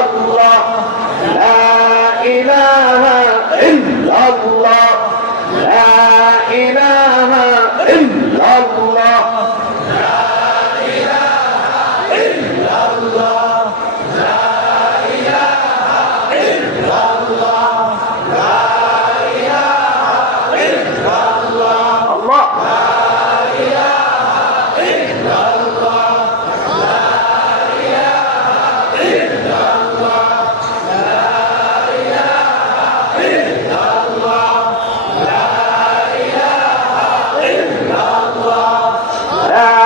ইল্লাল্লাহ লা ইলাহা ইল্লাল্লাহ লা ইলাহা ইল্লাল্লাহ Allah,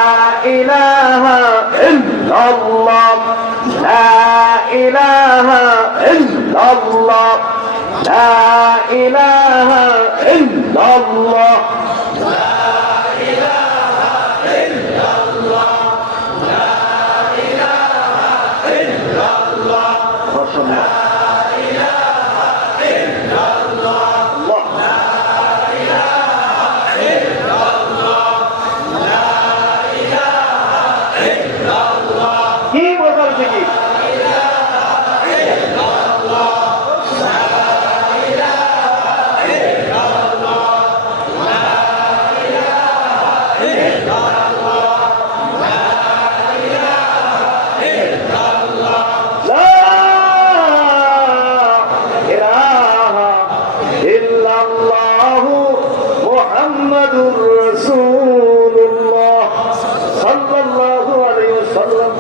la ilaha illallah, la ilaha illallah, la ilaha illallah, la ilaha illallah, la ilaha illallah, কি বলছে কি মুহাম্মাদুর রাসূলুল্লাহ সাল্লাল্লাহু আলাইহি ওয়াসাল্লাম